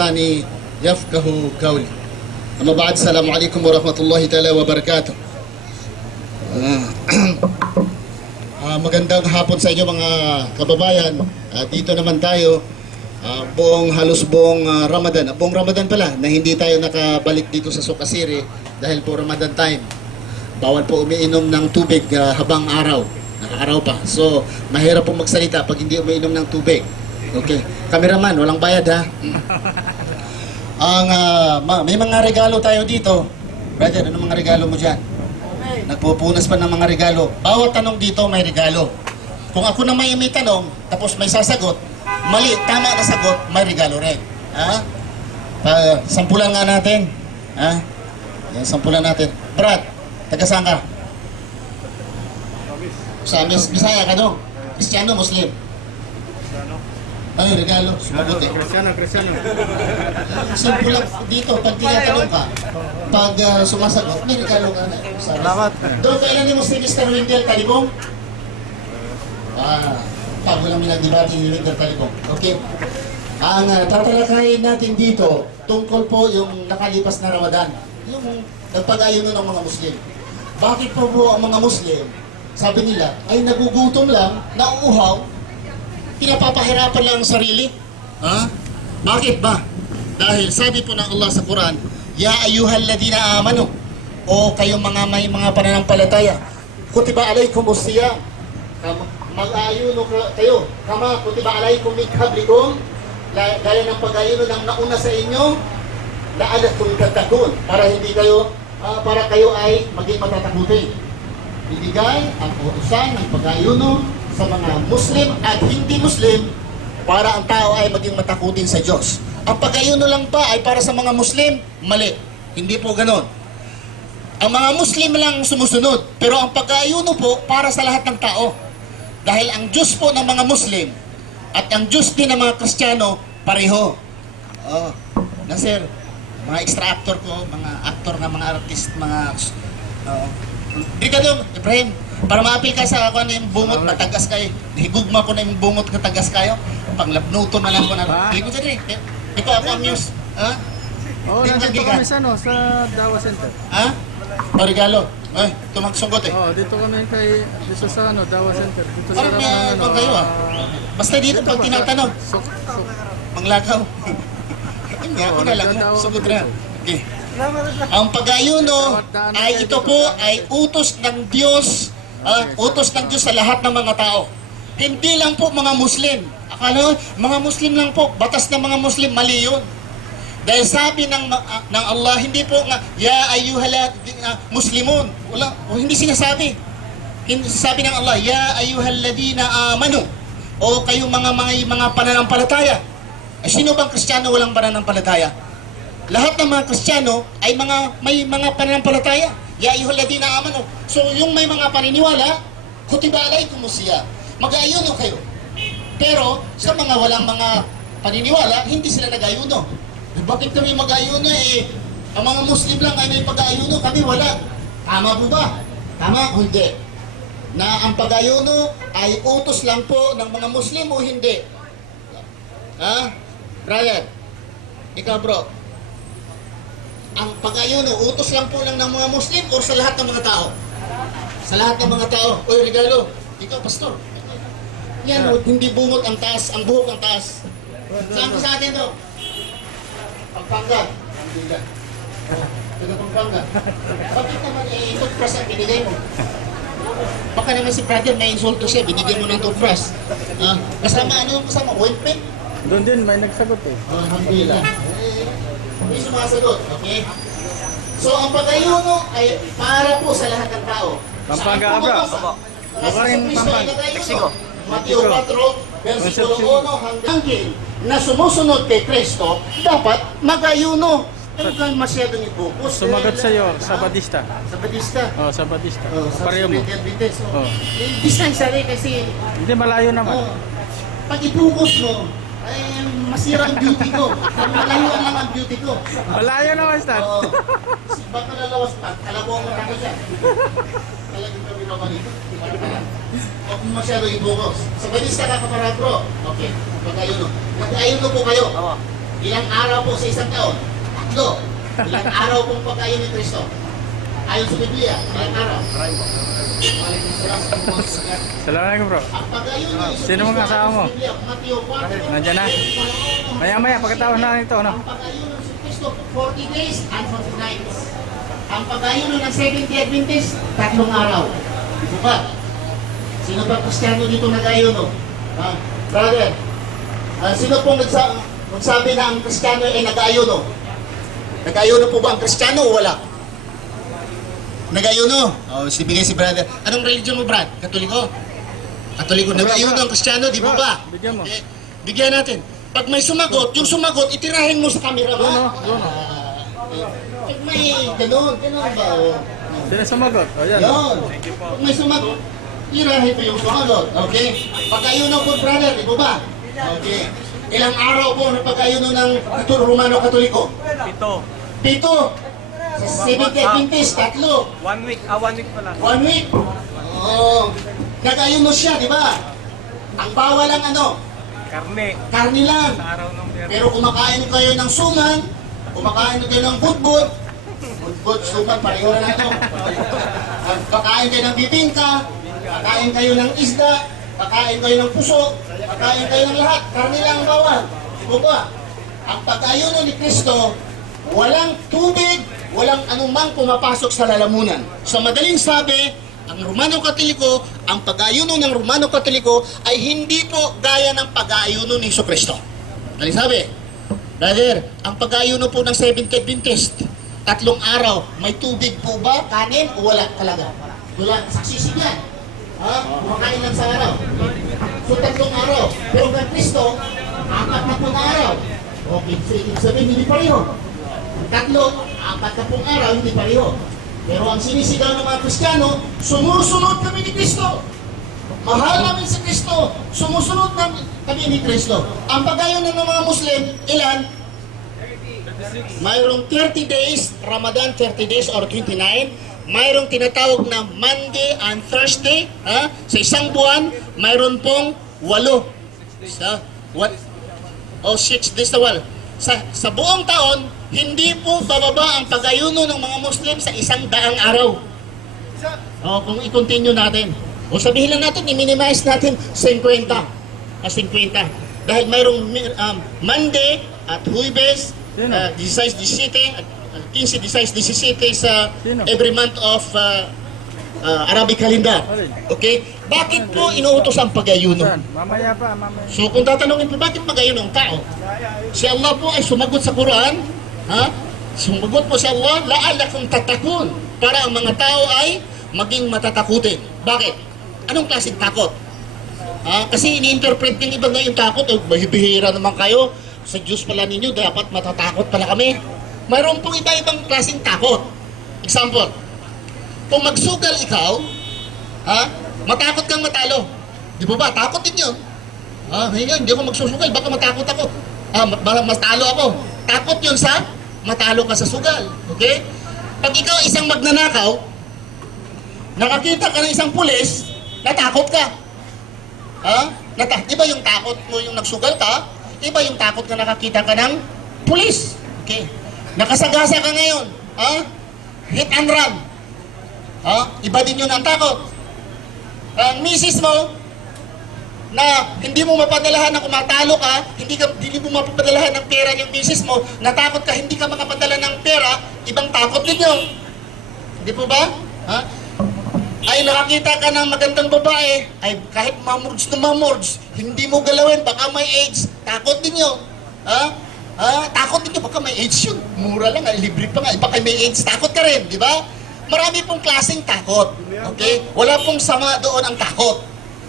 لساني يفقه قولي. أما بعد السلام عليكم ورحمة الله تعالى وبركاته. Magandang hapon sa inyo mga kababayan. Dito naman tayo halos buong Ramadan. Buong Ramadan pala na hindi tayo nakabalik dito sa Sukasiri dahil po Ramadan time. Bawal po umiinom ng tubig habang araw. Naka-araw pa. So, mahirap po magsalita pag hindi umiinom ng tubig. Okay. Cameraman, walang bayad ha. May mga regalo tayo dito. Brother, ano mga regalo mo dyan? Nagpupunas pa ng mga regalo. Bawat tanong dito may regalo. Kung ako na may tanong, tapos may sasagot, mali, tama na sagot, may regalo rin. Ha? Sampulan nga natin. Ha? Yan, sampulan natin. Brad, taga saan ka? Sa Bisaya ka no? Kristiyano, Muslim? Ano yung regalo? Sumagot eh. Kristyano. Sampulan dito, pag tinatanong ka, pag sumasagot, may regalo ka na. Salamat. Doon kailan ni mo si Mr. Wendell Talibong? Pag walang minagdibati ni Wendell Talibong. Okay. Ang tatalakayin natin dito, tungkol po yung nakalipas na Ramadan. Yung nagpag-ayuno ng mga Muslim. Bakit po ang mga Muslim, sabi nila, ay nagugutom lang, nauuhaw, pinapapahirapan lang ang sarili? Ha? Bakit ba? Dahil sabi po ng Allah sa Quran, Ya ayyuhalladhina amanu, o kayong mga may mga pananampalataya, kutiba alaykumus siyam, mag-ayuno kayo, kama kutiba alaykum min qablikum, gaya ng pag-ayuno ng nauna sa inyo, la'alakum tattaqun, para hindi kayo, para kayo ay maging matatakutin. Binigay ang utusan ng pag-ayuno sa mga Muslim at hindi Muslim para ang tao ay maging matakutin sa Diyos. Ang pag-ayuno lang pa ay para sa mga Muslim? Mali. Hindi po ganon. Ang mga Muslim lang sumusunod, pero ang pag-ayuno po para sa lahat ng tao. Dahil ang Diyos po ng mga Muslim at ang Diyos din ng mga Kristiyano, pareho. Nasir, mga extra actor ko, mga actor na mga artist, mga... Brigado, Ibrahim, para ma-appeal ka sa ako na yung bungot, matagas kayo. Higugma ko na yung bungot, katagas kayo. Panglabnuto na lang ko na. Hindi ko dyan eh. Ikaw ako amuse. Ha? Oo, nandito kami sa Dawa Center. Ha? O regalo. Ay, tumagsunggot eh. Oo, dito kami dito sa Dawa Center. Dito sa Parang may kayo ah. Basta dito pag tinatanong. Manglakaw. Hindi ako na lang. Sugot na. Okay. Ang pag-ayuno ay ito po ay utos ng Diyos, utos ng Diyos sa lahat ng mga tao. Hindi lang po mga Muslim. Akala mga Muslim lang po, batas ng mga Muslim, mali yun. Dahil sabi ng Allah, hindi po nga, Ya ayyuhal muslimun. Wala, hindi sinasabi. Sabi ng Allah, Ya ayyuhalladhina amanu. O kayong mga pananampalataya. Sino bang Kristiyano walang pananampalataya? Lahat ng mga Kristiyano ay may mga pananampalataya. Ya ayyuhalladhina amanu. So yung may mga paniniwala, kutiba alaykumus siyam. Mag-ayuno kayo. Pero sa mga walang mga paniniwala, hindi sila nag-ayuno. Bakit kami mag-ayuno eh? Ang mga Muslim lang ay may pag-ayuno, kami wala. Tama po ba? Tama o hindi? Na ang pag-ayuno ay utos lang po ng mga Muslim o hindi? Ha? Ryan, ikaw bro. Ang pag-ayuno, utos lang po ng mga Muslim o sa lahat ng mga tao? Sa lahat ng mga tao. Oy, regalo. Ikaw, pastor. Yan, hindi bungot ang taas, ang buhok ang taas. Saan ko sa atin to? Pampanga. Taga Pampanga. Bakit naman toothbrush ang binigay mo? Baka naman si brother may insulto siya, binigyan mo ng toothbrush. Kasama, ano yung kasama? Ointment? Doon din, may nagsagot eh. Alhamdulillah. Hindi sumasagot, okay? So, ang pag-ayuno ay para po sa lahat ng tao. Pampanga abra. Baka rin Pampanga. Mexico. Mateo 4, versikulo 1 hanggang 15 na sumusunod kay Kristo, dapat mag-ayuno. Huwag kang masyadong i-focus. Sumagot sa iyo, Sabadista. Sabadista? Oo, Sabadista. Pareho mo. Distansya rin kasi... Hindi, malayo naman. Pag i-focus mo, ay masira ang beauty ko. Malayuan lang ang beauty ko. Malayo naman, Stan. Ba't nalalawas pa? Kalabuan mo ako dyan. Talagang kami naman ito. Huwag mo masyado i-focus. Sabadista ka kapara bro. Okay. Mag-ayuno. Mag-ayuno po kayo. Ilang araw po sa isang taon? 3. Ilang araw pong pagkain ni Kristo? Ayon sa Biblia, ilang araw? Salamat bro. Ang pag-ayuno ni Kristo, Sino mga kasama mo? ayon sa Biblia, Mateo 4. Nandiyan na. Maya-maya, pagkatapos na ito, no? Ang pag-ayuno si Kristo, 40 days and 40 nights. Ang pag-ayuno ng Seventh-day Adventist, 3 araw. Ito ba? Sino ba Kristiyano dito nag-ayuno? Brother, sino pong nagsabi na ang Kristiyano ay nag-ayuno? Nag-ayuno po ba ang Kristiyano o wala? Nag-ayuno? Bigay si brother. Anong religion mo, Brad? Katoliko? Katoliko. Nag-ayuno ang Kristiyano, di ba ba? Bigyan mo. Okay. Bigyan natin. Pag may sumagot, yung sumagot, itirahin mo sa camera mo. Pag may ganun ba? Sino sumagot? O yan. Yun. Pag may sumagot, itirahin mo yung sumagot. Okay? Pag-ayuno po, brother, di ba ba? Okay. Ilang araw po na pag-ayuno ng Romano Katoliko? 7. Sa Seventh-day Adventist, 3. 1 week. 1 week pala. 1 week. Oo. Nag-ayuno siya, di ba? Ang bawal ang ano? Karne. Karni lang. Sa araw ng biyernes. Pero kumakain kayo ng suman, kumakain kayo ng budbud, suman, pareho na ito. Kakain kayo ng bibingka, kakain kayo ng isda, kakain kayo ng puso, kakain kayo ng lahat. Karni lang ang bawal. Di ba ba? Ang pag-ayuno ni Kristo, walang tubig, walang anumang pumapasok sa lalamunan. Sa madaling sabi, ang Romano Katoliko, ang pag-ayuno ng Romano Katoliko ay hindi po gaya ng pag-ayuno ni Jesucristo. Madaling sabi, brother, ang pag-ayuno po ng Seventh-day Adventist, 3 araw, may tubig po ba, kanin, o wala talaga? Wala, saksisig yan. Kumakain lang sa araw. So 3 araw. Pero ng Kristo, 4 na araw. Okay, so ibig sabihin, hindi pareho. 3, 4 araw, hindi pareho. Pero ang sinisigaw ng mga Kristiyano, sumusunod kami ni Kristo. Mahal namin si Kristo. Sumusunod kami ni Kristo. Ang pag-ayuno ng mga Muslim, ilan? Mayroong 30 days, Ramadan 30 days or 29. Mayroong tinatawag na Monday and Thursday. Sa isang buwan, mayroon pong 8. O 6 days na wala. Sa buong taon, hindi po bababa ang pag-ayuno ng mga Muslim sa 100 araw. Kung i-continue natin. O sabihin lang natin, i-minimize natin 50. 50. Dahil mayroong Monday at Huwebes, 16, 17, at 15, 16, 17 sa every month of Arabic calendar. Okay? Bakit po inuutos ang pag-ayuno? Mamaya pa, mamaya. So kung tatanungin po, bakit pag-ayuno ang tao? Si Allah po ay sumagot sa Quran. Sumagot po si Allah, la'alakum tatakun, para ang mga tao ay maging matatakutin. Bakit? Anong klaseng takot? Kasi ini-interpret ng iba na yung takot, bihira naman kayo, sa Diyos pala ninyo, dapat matatakot pala kami. Mayroon pong iba-ibang klaseng takot. Example, kung magsugal ikaw, matakot kang matalo. Di ba ba? Takot din yun. Hindi ako magsusugal, baka matakot ako. Matalo ako. Takot yun sa matalo ka sa sugal. Okay? Pag ikaw isang magnanakaw, nakakita ka ng isang pulis, natakot ka. Iba yung takot mo yung nagsugal ka, iba yung takot na nakakita ka ng pulis. Okay? Nakasagasa ka ngayon. Hit and run. Iba din yun ang takot. Ang misis mo, na hindi mo mapadalahan na kumatalo ka, hindi mo mapadalahan ng pera yung misis mo, natakot ka, hindi ka makapadala ng pera, ibang takot din yun. Hindi po ba? Ay nakakita ka ng magandang babae, ay kahit mamurds na mamurds, hindi mo galawin, baka may AIDS, takot din yun. Takot din yun, baka may AIDS yun. Mura lang, libre pa nga, baka may AIDS, takot ka rin, di ba? Marami pong klaseng takot. Okay? Wala pong sama doon ang takot.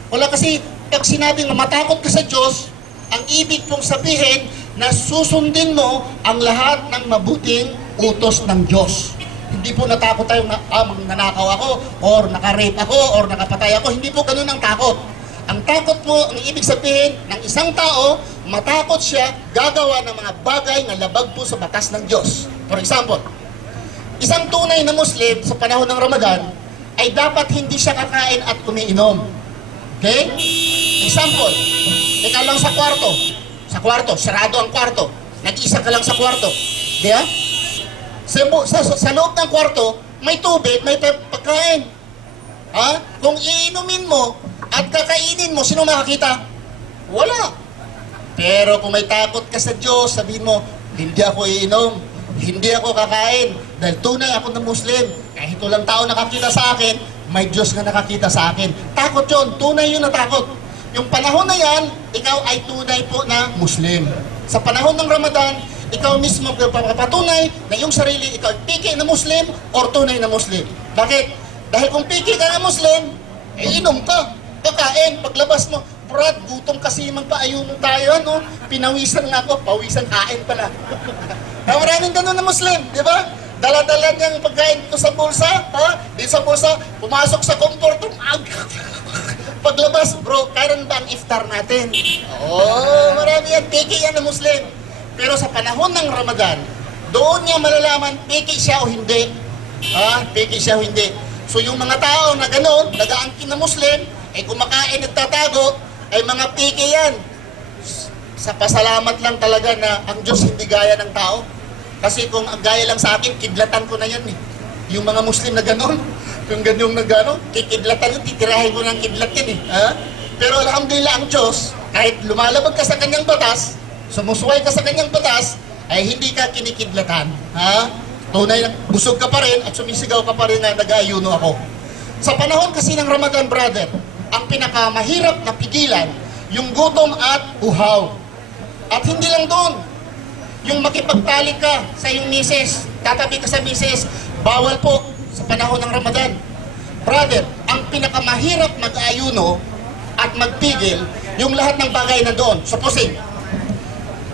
Wala kasi, pag sinabing matakot ka sa Diyos, ang ibig pong sabihin na susundin mo ang lahat ng mabuting utos ng Diyos. Hindi po natakot tayo na nanakaw ako, or nakarape ako, or nakapatay ako. Hindi po ganun ang takot. Ang takot po, ang ibig sabihin ng isang tao, matakot siya gagawa ng mga bagay na labag po sa batas ng Diyos. For example, isang tunay na Muslim sa panahon ng Ramadan ay dapat hindi siya kakain at umiinom. Okay? Example, ikaw lang sa kwarto, sarado ang kwarto. Nag-isa ka lang sa kwarto. Di ba? Sa loob ng kwarto, may tubig, may pagkain. Ha? Kung iinumin mo at kakainin mo, sino makakita? Wala. Pero kung may takot ka sa Diyos, sabihin mo, hindi ako iinom, hindi ako kakain, dahil tunay ako na Muslim. Kahit walang tao nakakita sa akin, may Diyos na nakakita sa akin. Takot yun, tunay yun na takot. Yung panahon na yan, ikaw ay tunay po na Muslim. Sa panahon ng Ramadan, ikaw mismo papatunay na yung sarili, ikaw piki na Muslim or tunay na Muslim. Bakit? Dahil kung piki ka na Muslim, inom ka, kakain, paglabas mo, Brad, gutom kasi magpaayuno tayo, ano? Pinawisan nga ako, pawisan kain pala. Maraming ganun na Muslim, di ba? Dala-dala niyang pagkain dito sa bulsa, ha? Dito sa bulsa, pumasok sa comfort room, paglabas, bro, kailan ba ang iftar natin? Marami yan, piki yan na Muslim. Pero sa panahon ng Ramadan, doon niya malalaman, piki siya o hindi. Piki siya o hindi. So yung mga tao na gano'n, nag-aangkin na Muslim, ay kumakain at tatago, ay mga piki yan. Sa pasalamat lang talaga na ang Diyos hindi gaya ng tao. Kasi kung ang gaya lang sa akin, kidlatan ko na yan eh. Yung mga Muslim na gano'n, yung ganyong na gano'n, kikidlatan yun, titirahin ko ng kidlat yan eh. Pero alhamdulillah ang Diyos, kahit lumalabag ka sa kanyang batas, sumusuway ka sa kanyang batas, ay hindi ka kinikidlatan. Tunay na busog ka pa rin at sumisigaw ka pa rin na nag-aayuno ako. Sa panahon kasi ng Ramadan, brother, ang pinakamahirap na pigilan, yung gutom at uhaw. At hindi lang doon, yung makipagtalik ka sa iyong misis, tatabi ka sa misis, bawal po sa panahon ng Ramadan. Brother, ang pinakamahirap mag-ayuno at magpigil, yung lahat ng bagay nandoon. Supposing,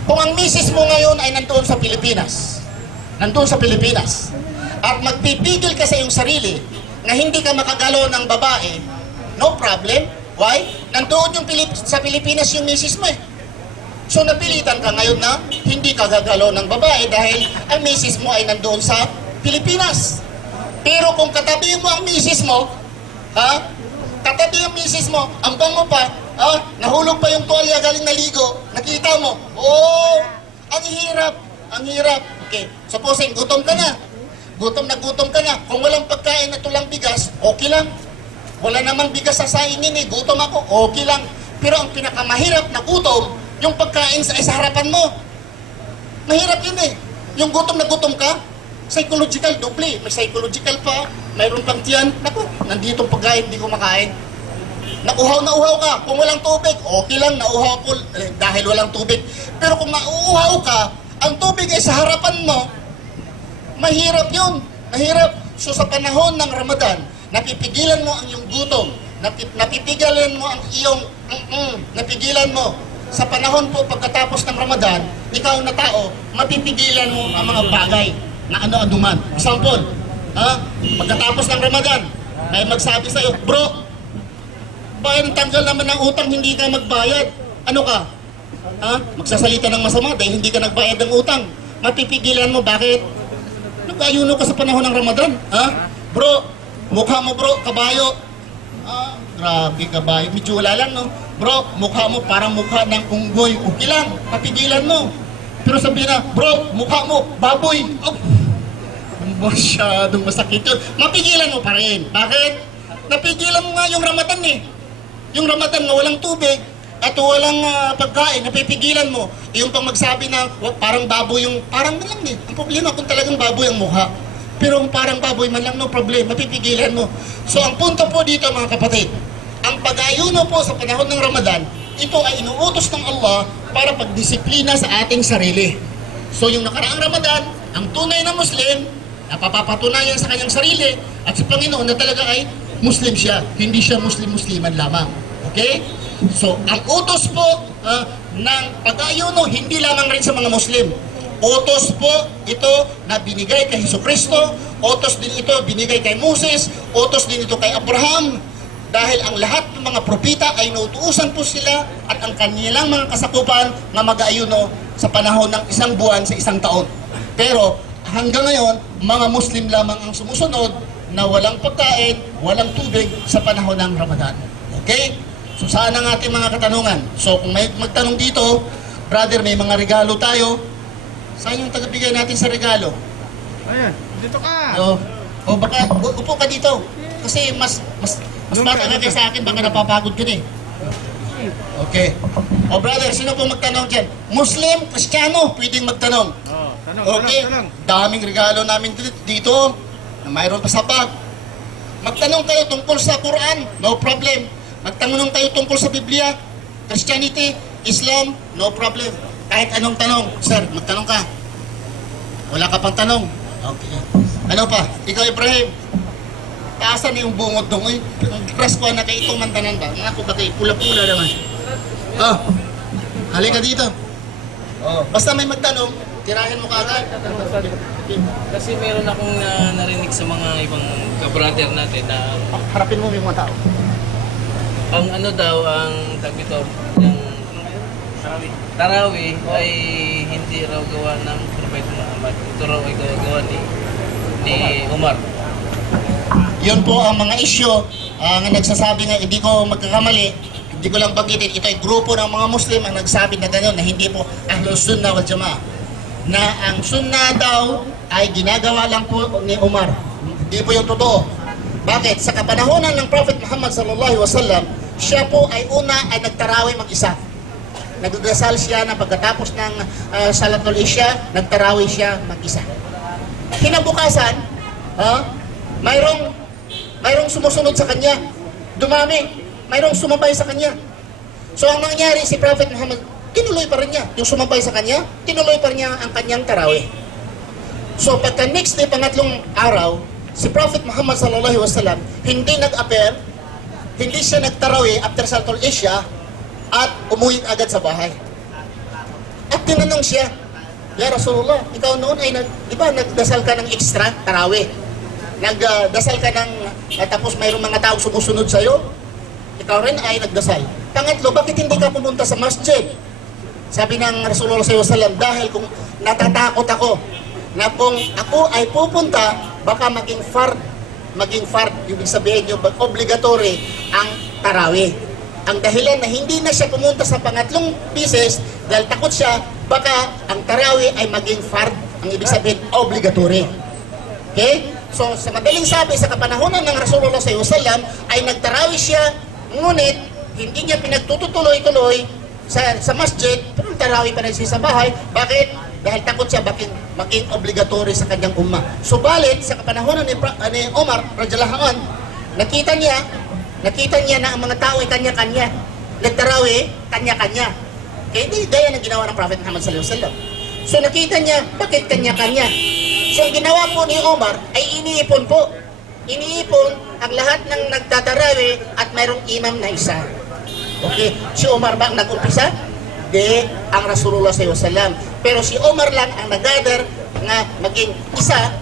kung ang misis mo ngayon ay nandoon sa Pilipinas, at magpipigil ka sa iyong sarili na hindi ka makagalaw ng babae, no problem. Why? Nandoon yung sa Pilipinas yung misis mo eh. So napilitan ka ngayon na hindi ka gagalaw ng babae dahil ang misis mo ay nandoon sa Pilipinas. Pero kung katabi mo ang misis mo, katabi ang misis mo, ang bango pa, nahulog pa yung tuwalya galing naligo, nakita mo, ang hirap. Okay, supposing gutom ka na, gutom ka na, kung walang pagkain na tulang bigas, okay lang. Wala namang bigas sa saingin eh, gutom ako, okay lang. Pero ang pinakamahirap na gutom, yung pagkain sa harapan mo. Mahirap yun eh. Yung gutom na gutom ka, psychological doble. May psychological pa, mayroon pang tiyan. Naku, nandito pagkain, hindi ko makain. Nauhaw na uhaw ka. Kung walang tubig, okay lang, nauhaw ako dahil walang tubig. Pero kung mauuhaw ka, ang tubig ay sa harapan mo, mahirap yun. Mahirap. So sa panahon ng Ramadan, napipigilan mo ang iyong gutom. Napipigilan mo ang iyong napigilan mo. Sa panahon po pagkatapos ng Ramadan, ikaw na tao, mapipigilan mo ang mga bagay na ano-anuman. Example, pagkatapos ng Ramadan, may magsabi sa'yo, bro, bayad ng tanggal naman ng utang, hindi ka magbayad. Ano ka? Magsasalita ng masama dahil hindi ka nagbayad ng utang. Mapipigilan mo, bakit? Nag-ayuno ka sa panahon ng Ramadan. Bro, mukha mo bro, kabayo. Grabe kabayo, medyo wala lang no. Bro, mukha mo parang mukha ng unggoy. Okay lang, papigilan mo. Pero sabihin na, bro, mukha mo, baboy. Masyadong masakit yun. Mapigilan mo pa rin. Bakit? Napigilan mo nga yung Ramadan eh. Yung Ramadan na walang tubig at walang pagkain, napipigilan mo. Yung pang magsabi na parang baboy yung, parang man lang eh. Ang problema kung talagang baboy ang mukha. Pero kung parang baboy man lang, no problem, mapipigilan mo. So ang punto po dito mga kapatid, ang pag-ayuno po sa panahon ng Ramadan, ito ay inuutos ng Allah para pagdisiplina sa ating sarili. So yung nakaraang Ramadan, ang tunay na Muslim, napapapatunayan sa kanyang sarili at sa Panginoon na talaga ay Muslim siya, hindi siya Muslim-Musliman lamang. Okay? So ang utos po ng pag-ayuno, hindi lamang rin sa mga Muslim. Utos po ito na binigay kay Jesucristo, utos din ito binigay kay Moses, utos din ito kay Abraham, dahil ang lahat ng mga propita ay nautuusan po sila at ang kanilang mga kasakupan na mag-ayuno sa panahon ng isang buwan sa isang taon. Pero hanggang ngayon, mga Muslim lamang ang sumusunod na walang pagkain, walang tubig sa panahon ng Ramadan. Okay? So saan ang ating mga katanungan? So kung may magtanong dito, brother, may mga regalo tayo. Saan yung tagabigay natin sa regalo? Ayan, dito ka. O baka, upo ka dito. Kasi mas bata ka kayo sa akin, baka napapagod ka na eh. Okay. O brother, sino po magtanong dyan? Muslim, Kristiyano, pwedeng magtanong. Oh, tanong, Okay, tanong. daming regalo namin dito na mayroon pa sa bag. Magtanong kayo tungkol sa Quran, no problem. Magtanong kayo tungkol sa Biblia, Christianity, Islam, no problem. Kahit anong tanong, sir, magtanong ka. Wala ka pang tanong. Okay. Ano pa? Ikaw, Ibrahim. Taasan na yung bungod dong, eh. Ang press ko na kayo itong mantanan ba? Ako ba kayo? Pula-pula naman. Oh, halika dito. Oh, basta may magtanong, tirahin mo kaagad. Kasi meron akong narinig sa mga ibang kabrader natin na Harapin mo yung mga tao. ang ano daw, ang tagito, yung Tarawih ay hindi raw gawa ng Propeta Muhammad. Ito raw ay gawa ni Umar. Yun po ang mga isyu nga nagsasabi nga, hindi ko magkakamali, hindi ko lang banggitin, ito ay grupo ng mga Muslim ang nagsabi na gano'n, na hindi po Ahlus Sunnah wal Jamaa. Na ang Sunnah daw ay ginagawa lang po ni Umar. Hindi po yung totoo. Bakit? Sa kapanahonan ng Prophet Muhammad sallallahu alaihi wasallam, siya po ay una ay nagtarawih mag-isa. Nagdasal siya na pagkatapos ng Salatul Isya, nagtarawih siya mag-isa. Kinabukasan, mayroong sumusunod sa kanya. Dumami, mayroong sumabay sa kanya. So ang nangyari, si Prophet Muhammad, tinuloy pa rin niya. Yung sumabay sa kanya, tinuloy pa rin niya ang kanyang tarawih. So pagka next day, pangatlong araw, si Prophet Muhammad sallallahu alaihi wasallam hindi nag-appear, hindi siya nagtarawih after Salatul Isya at umuwi agad sa bahay. At tinanong siya, Ya Rasulullah, ikaw noon ay di ba nagdasal ka ng extra tarawih? Nagdasal ka ng tapos mayroong mga taong sumusunod sa iyo? Ikaw rin ay nagdasal. Pangatlo, bakit hindi ka pumunta sa masjid? Sabi ng Rasulullah sallallahu alaihi wasallam, dahil kung natatakot ako na kung ako ay pupunta, baka maging fard, ibig sabihin yung obligatory ang tarawih. Ang dahilan na hindi na siya pumunta sa pangatlong pieces dahil takot siya, baka ang tarawih ay maging fard, ang ibig sabihin obligatory. Okay? So sa madaling sabi, sa kapanahonan ng Rasulullah sallallahu alaihi wasallam ay nagtarawih siya, ngunit hindi niya pinagtutuloy-tuloy sa masjid, pero tarawih pa rin siya sa bahay. Bakit? Dahil takot siya maging obligatory sa kanyang umma. Subalit, sa kapanahonan ni Umar radhiyallahu anhu, nakita niya na ang mga tao ay kanya-kanya. Nagtarawih, kanya-kanya. Kaya hindi gaya ng ginawa ng Prophet Muhammad sallallahu alaihi wasallam. So nakita niya, bakit kanya-kanya? So ang ginawa po ni Umar ay iniipon po. Iniipon ang lahat ng nagtatarawih at mayroong imam na isa. Okay, si Umar ba ang nag-umpisa? Hindi, ang Rasulullah sallallahu alaihi wasallam. Pero si Umar lang ang nag-gather nga maging isa,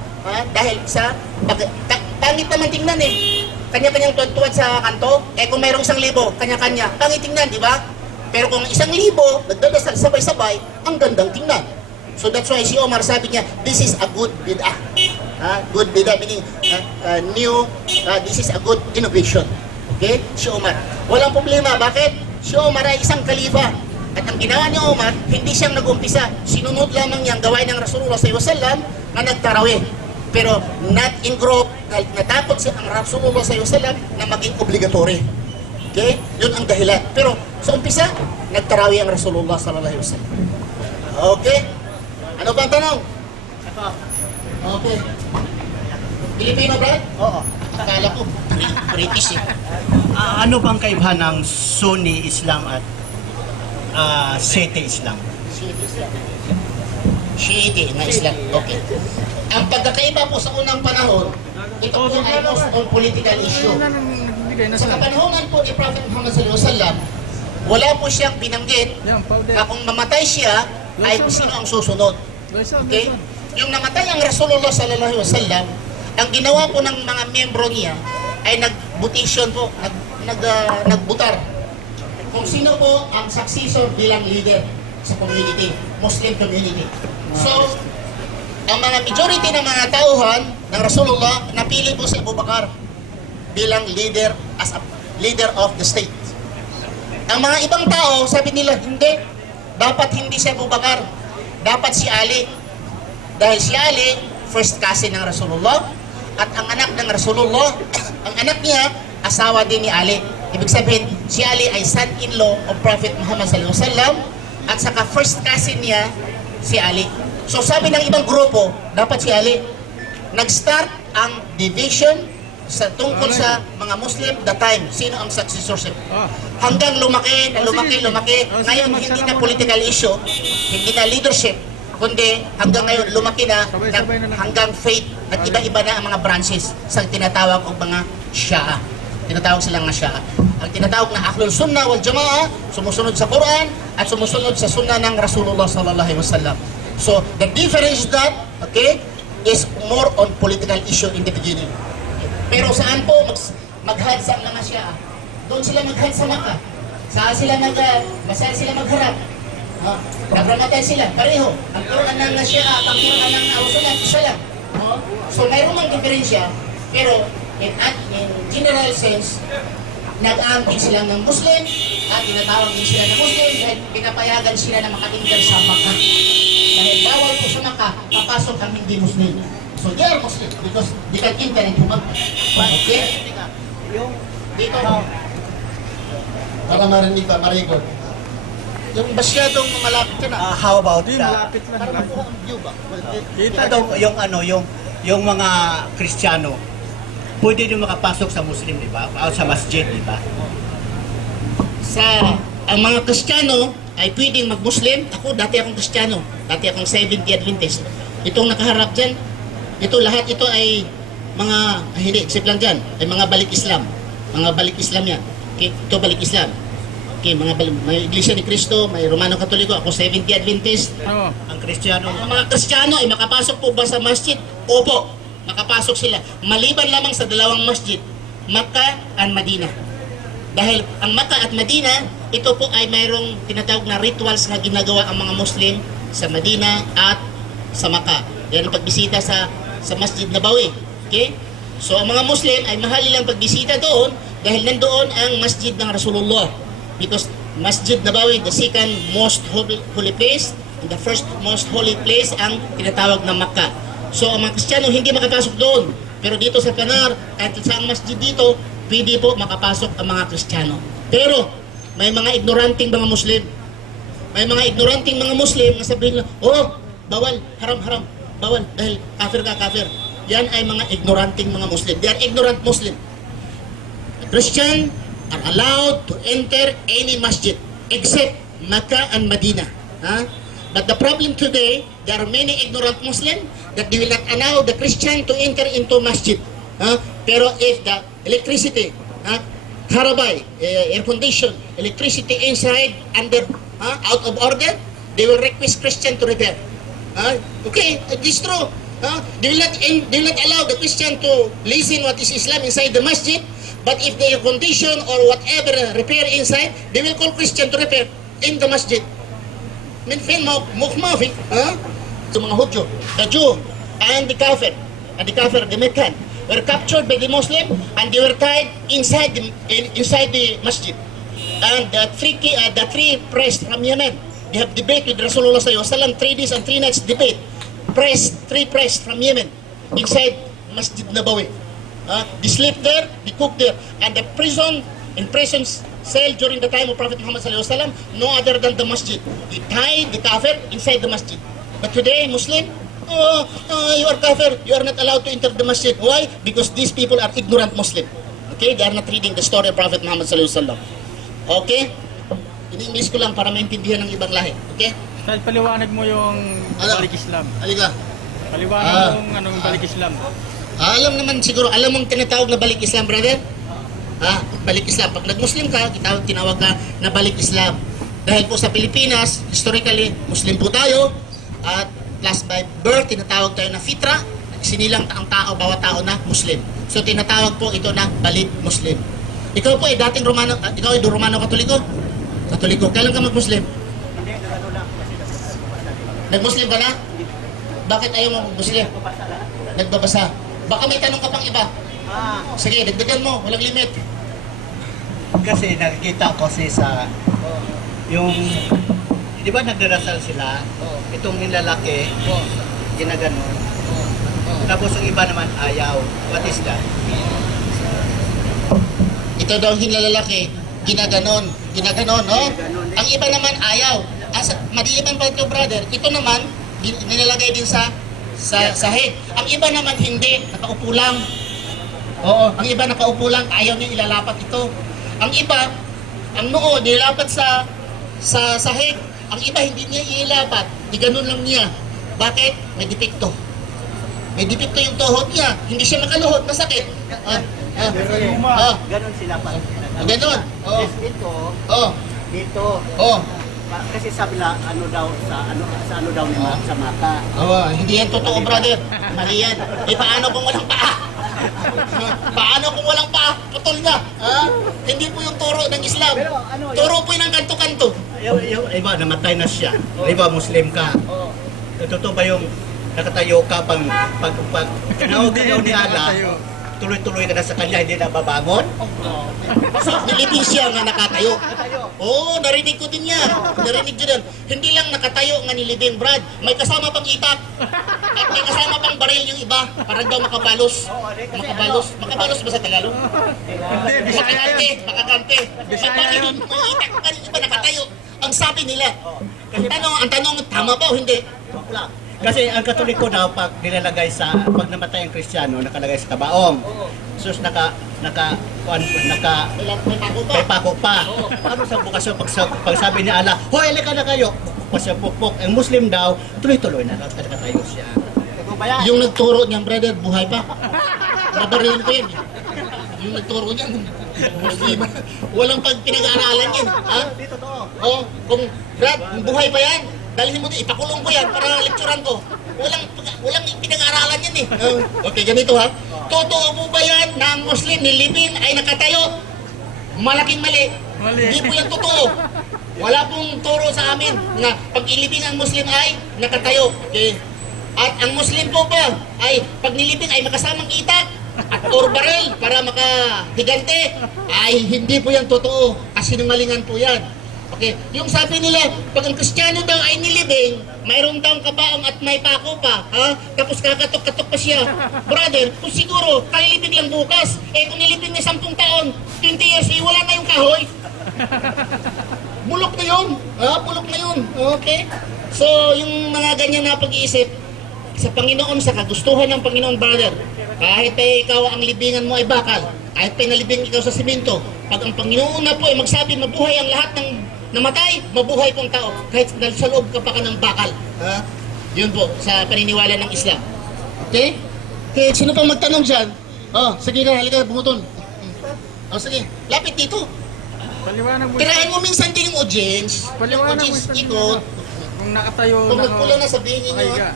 dahil sa pangit naman tingnan eh. Kanya-kanyang tuwad sa kanto, kung mayroong 1,000, kanya-kanya. Pangit tingnan, di ba? Pero kung 1,000 nagdadasal sabay-sabay, ang gandang tingnan. So that's why si Omar sabi niya, this is a good bid'ah. Good bid'ah meaning this is a good innovation. Okay? Si Omar. Walang problema. Bakit? Si Omar ay isang kalifa. At ang ginawa ni Omar, hindi siyang nag-umpisa. Sinunod lamang niya ang gawain ng Rasulullah sallallahu alaihi wasallam na nagtarawih. Pero not in group, dahil natakot siya ang Rasulullah sallallahu alaihi wasallam na maging obligatory. Okay? Yun ang dahilan. Pero sa umpisa, nagtarawih ang Rasulullah sallallahu alaihi wasallam. Okay? Ano bang tanong? Okay. Pilipino, Brad? Oo. Akala ko, British eh. Ano bang kaibahan ng Sunni Islam at Sete Islam? Shiite na Islam. Okay. Ang pagkakaiba po sa unang panahon, ito po ay most on political issue. Sa kapanahonan po ni Prophet Muhammad sallallahu alaihi wasallam, wala po siyang binanggit Yan, powder. na kung mamatay siya, ay sino ang susunod. Okay? Yung namatay ang Rasulullah sallallahu alaihi wasallam, ang ginawa po ng mga miyembro niya ay nag-butation po, nagbutar. Kung sino po ang successor bilang leader sa community, Muslim community. So, ang mga majority ng mga tauhan ng Rasulullah, napili po si Abu Bakar bilang leader as a leader of the state. Ang mga ibang tao, sabi nila, hindi. Dapat hindi si Abu Bakar. Dapat si Ali. Dahil si Ali, first cousin ng Rasulullah, at ang anak ng Rasulullah, ang anak niya, asawa din ni Ali. Ibig sabihin, si Ali ay son-in-law of Prophet Muhammad sallallahu alaihi wasallam, at saka first cousin niya, si Ali. So sabi ng ibang grupo, dapat si Ali. Nag-start ang division sa tungkol sa mga Muslim the time. Sino ang successorship? Hanggang lumaki, na lumaki, lumaki. Ngayon, hindi na political issue, hindi na leadership, kundi hanggang ngayon lumaki na hanggang faith at iba-iba na ang mga branches sa tinatawag ng mga Shia. Tinatawag silang mga Shia. Ang tinatawag na Ahlul Sunnah wal Jama'ah, sumusunod sa Quran at sumusunod sa Sunnah ng Rasulullah sallallahu alaihi wasallam. So, the difference is that, okay, is more on political issue in the beginning. Pero saan po maghad sa mga Shia? Doon sila maghad sa Makkah. Saan sila magharap? Nagramatan sila, pareho. Ang Quran ng Shia at ang Quran ng Rasulullah, isa lang. So mayroon mang diferensya, pero in general sense, nag-aambing sila ng Muslim at tinatawag din sila ng Muslim dahil pinapayagan sila na makatinggal sa Makkah. Dahil bawal po sa Makkah, papasok ang hindi Muslim. So they are Muslim because they can enter into Makkah. Okay? Dito, para marinig ka, marigod. Yung masyadong malapit ka na. How about Hindi, malapit lang. Para makuha ang view ba? Kita yung mga Kristiyano, pwede din makapasok sa Muslim, di ba? O sa masjid, di ba? Ang mga Kristiyano ay pwedeng mag-Muslim. Ako, dati akong Kristiyano. Dati akong Seventh Day Adventist. Itong nakaharap dyan, ito lahat ito ay mga, hindi, isip lang dyan, ay mga balik Islam. Mga balik Islam yan. Okay, ito balik Islam. Okay, may Iglesia ni Cristo, may Romano Katoliko, ako Seventh Day Adventist. Ang Kristiyano, Ang mga Kristiyano ay makapasok po ba sa masjid? Opo, makapasok sila. Maliban lamang sa dalawang masjid, Makkah at Madina. Dahil ang Makkah at Madina, ito po ay mayroong tinatawag na rituals na ginagawa ang mga Muslim sa Madina at sa Makkah. Yan ang pagbisita sa Masjid Nabawi. Okay? So ang mga Muslim ay mahal nilang pagbisita doon dahil nandoon ang masjid ng Rasulullah. Because Masjid Nabawi, the second most holy place, and the first most holy place ang tinatawag na Makkah. So ang mga Kristiyano hindi makapasok doon. Pero dito sa Kanar, kahit sa masjid dito, pwede po makapasok ang mga Kristiyano. Pero may mga ignoranting mga Muslim. May mga ignoranting mga Muslim na sabihin lang, oh, bawal, haram, bawal, dahil kafir ka, kafir. Yan ay mga ignoranting mga Muslim. They are ignorant Muslim. The Christian are allowed to enter any masjid except Makkah and Medina. But the problem today, there are many ignorant Muslims that they will not allow the Christian to enter into masjid. Pero if the electricity, harabay, air condition, electricity inside under out of order, they will request Christian to repair. Okay, it's true. They will not allow the Christian to listen what is Islam inside the masjid. But if the condition or whatever repair inside, they will call Christian to repair in the masjid. Min mafi, so mga Hudyo, the Jew and the Kafir, the Meccan, were captured by the Muslim and they were tied inside the masjid. And the three priests from Yemen, they have debate with Rasulullah sallallahu alaihi wasallam, 3 days and 3 nights debate. Three priests from Yemen inside Masjid Nabawi. They sleep there, they cook there, and the prison cell during the time of Prophet Muhammad sallallahu alaihi wasallam, no other than the masjid. They tied the kafir inside the masjid. But today, Muslim, you are kafir, you are not allowed to enter the masjid. Why? Because these people are ignorant Muslim. Okay, they are not reading the story of Prophet Muhammad sallallahu alaihi wasallam. Okay? In-English ko lang para maintindihan ng ibang lahi. Okay? Kahit paliwanag mo yung balik Islam. Halika. Paliwanag mo yung balik Islam. Alam naman siguro, alam mong tinatawag na balik Islam, brother? Balik Islam. Pag nag-Muslim ka, tinawag ka na balik Islam. Dahil po sa Pilipinas, historically, Muslim po tayo. At plus by birth, tinatawag tayo na fitra. Sinilang ang tao, bawat tao na Muslim. So tinatawag po ito na balik Muslim. Ikaw po ay dating Romano, ikaw ay Romano Katoliko? Katoliko. Kailan ka mag-Muslim? Nag-Muslim ka na? Bakit ayaw mo mag-Muslim? Nagbabasa. Baka may tanong ka pang iba. Sige, dagdagan mo. Walang limit. kasi nakikita ko sa yung, di ba nagdarasal sila? Itong lalaki, ginaganon. Tapos yung iba naman ayaw. What is that? Ito daw ang hinalalaki, ginaganon, no? Ang iba naman ayaw. Madiiman pa ito, brother. Ito naman, nilalagay din sa sahig. Ang iba naman hindi, nakaupo lang. Oo, ang iba nakaupo lang, ayaw niya ilalapat ito. Ang iba, ang noo, nilapat sa sahig. Ang iba hindi niya ilapat, ganun lang niya. Bakit? May depekto. May depekto yung tuhod niya. Hindi siya makaluhod, masakit. Ganon sila pa. Ganun. Oh. Ito, Oh. dito. Oh. Kasi sabi na daw sa ano daw nila sa mata. Hindi yan totoo, brother. Mali yan. Paano kung walang paa? Paano kung walang paa? Putol na. Hindi po yung turo ng Islam. Pero ano, Turo po yung ng kanto-kanto. Yung iba namatay na siya. Iba Muslim ka. Totoo ba yung nakatayo ka pag tinawag ka daw ni Allah, tuloy-tuloy ka na sa kanya, hindi na babangon? Nilibing siya nga nakatayo. Oo, narinig ko din yan. Narinig ko din. Hindi lang nakatayo nga nilibing, Brad. May kasama pang itak. At may kasama pang baril yung iba. Parang daw makabalos. Makabalos ba sa Tagalog? Hindi, Bisaya yan. Makakante. Bisaya Bakit yun. may itak pa rin iba nakatayo? Ang sabi nila. Ang tanong, tama ba o hindi? Kasi ang Katoliko daw pag nilalagay pag namatay ang Kristiyano, nakalagay sa kabaong. Sus naka May pako ba? may pako pa. Ano sa bukasyon pag sabi ni Allah, hoy, halika na kayo. Pa siya pukpok. Ang Muslim daw, tuloy-tuloy na nakatayo siya. Yung nagturo niyang, brother, buhay pa. Babarilin ko yan. Yung nagturo niyan, Muslim. Walang pinag-aaralan yan. Ha? Dito to. Oh, kung Brad, kung buhay pa yan, dalhin mo din, ipakulong ko yan para lecturean ko. Walang pinag-aaralan yan eh. Okay, ganito ha. Totoo po ba yan na ang Muslim nilibing ay nakatayo? Malaking mali. Hindi po yan totoo. Wala pong turo sa amin na pag ilibing ang Muslim ay nakatayo. Okay. At ang Muslim po ba ay pag nilibing ay makasamang itak at or baril para makahigante, ay hindi po yan totoo. Kasinungalingan po yan. Okay, yung sabi nila, pag ang Kristiyano daw ay nilibing, mayroon daw kabaong at may pako pa, ha? Tapos kakatok-katok pa siya. Brother, kung siguro, kalilibing lang bukas, kung nilibing niya 10 taon, 20 years, wala na yung kahoy. Bulok na yun. Bulok na yun. Okay? So, yung mga ganyan na pag-iisip, sa Panginoon, sa kagustuhan ng Panginoon, brother, kahit ikaw ang libingan mo ay bakal, kahit nalibing ikaw sa simento, pag ang Panginoon na po ay magsabi, mabuhay ang lahat ng namatay, mabuhay pong tao, kahit sa loob ka pa ka ng bakal. Yun po, sa paniniwala ng Islam. Okay? Okay, sino pang magtanong dyan? Sige na, halika, bumutol. Sige, lapit dito. Paliwanag mo. Tirahan mo minsan din yung audience. Paliwanag Yung mo audience sa ikot. Kung nakatayo Kung nagpula na, sabihin niyo Ay, ka.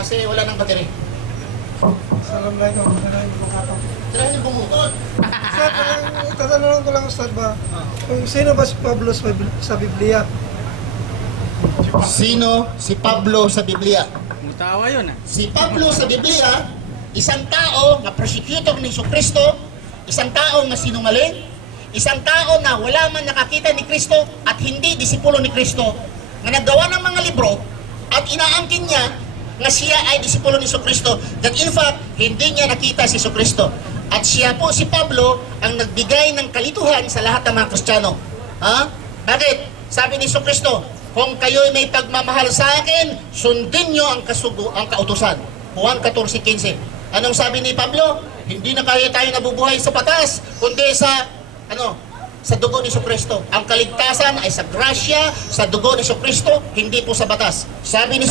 kasi wala nang battery. Assalamualaikum. Tirahan yung bumutol. Ustad, tatanungin ko lang Ustad ba? Kung sino ba si Pablo sa Biblia? Sino si Pablo sa Biblia? Mutawa yun ah. Si Pablo sa Biblia, isang tao na persecutor ni Kristo, isang tao na sinungaling, isang tao na wala man nakakita ni Kristo at hindi disipulo ni Kristo, na naggawa ng mga libro at inaangkin niya na siya ay disipulo ni Kristo, that in fact, hindi niya nakita si Kristo. At siya po, si Pablo, ang nagbigay ng kalituhan sa lahat ng mga Kristiyano. Bakit? Sabi ni Kristo, kung kayo'y may pagmamahal sa akin, sundin nyo ang kautusan. Juan 14:15. Anong sabi ni Pablo? Hindi na tayo nabubuhay sa batas, kundi sa dugo ni Kristo. Ang kaligtasan ay sa grasya, sa dugo ni Kristo, hindi po sa batas. Sabi ni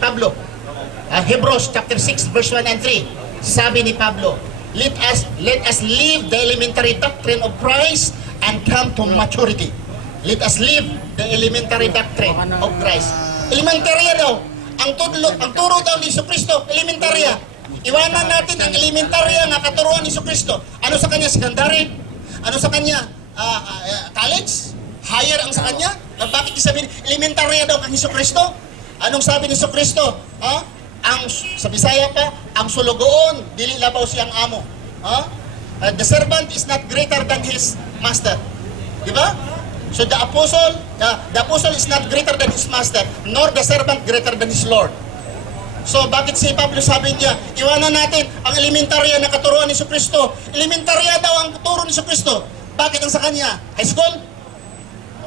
Pablo, Hebrews chapter 6 verse 1 and 3. Sabi ni Pablo, let us leave the elementary doctrine of Christ and come to maturity. Let us leave the elementary doctrine of Christ. Elementary daw. Ang turo daw ni Kristo, elementary. Iwanan natin ang elementary na katuruan ni Kristo. Ano sa kanya? Secondary? Ano sa kanya? College? Higher ang sa kanya? Bakit isabihin, elementary daw ang Kristo? Anong sabi ni Kristo? Sa Bisaya pa, ang sulugoon, dili labaw siyang amo. The servant is not greater than his master. Di ba? So the apostle is not greater than his master, nor the servant greater than his Lord. So bakit si Pablo sabi niya, iwanan natin ang elementarya na katuruan ni Jesucristo. Elementarya daw ang turo ni Jesucristo. Bakit ang sa kanya? High school?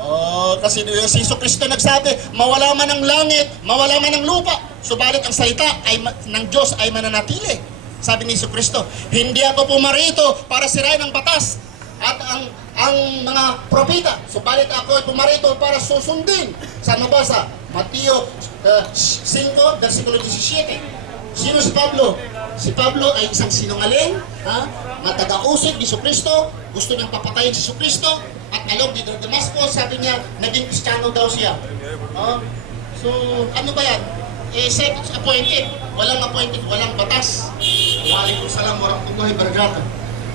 Oh, kasi si Jesucristo nagsabi, mawala man ang langit, mawala man ang lupa, subalit ang salita ay ng Diyos ay mananatili. Sabi ni Jesucristo, hindi ako pumarito para sirain ang batas at ang mga propeta, subalit ako ay pumarito para susundin. Saan mabasa? Mateo 5, versikulo 17. Sino si Pablo? Si Pablo ay isang sinungaling, matagausig ni Jesucristo, gusto niyang papatayin si Jesucristo, at along dito Damascus, sabi niya, naging Kristiyano daw siya. So, ano ba yan? Self-appointed. Walang appointed, walang batas. Waalaikumsalam warahmatullahi wabarakatuh.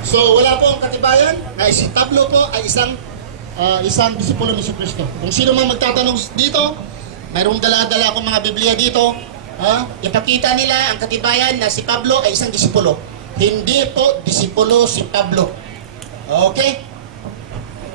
So, wala po ang katibayan na si Pablo po ay isang disipulo ni Jesucristo. Kung sino man magtatanong dito, mayroong dala-dala akong mga Biblia dito, ipakita nila ang katibayan na si Pablo ay isang disipulo. Hindi po disipulo si Pablo. Okay?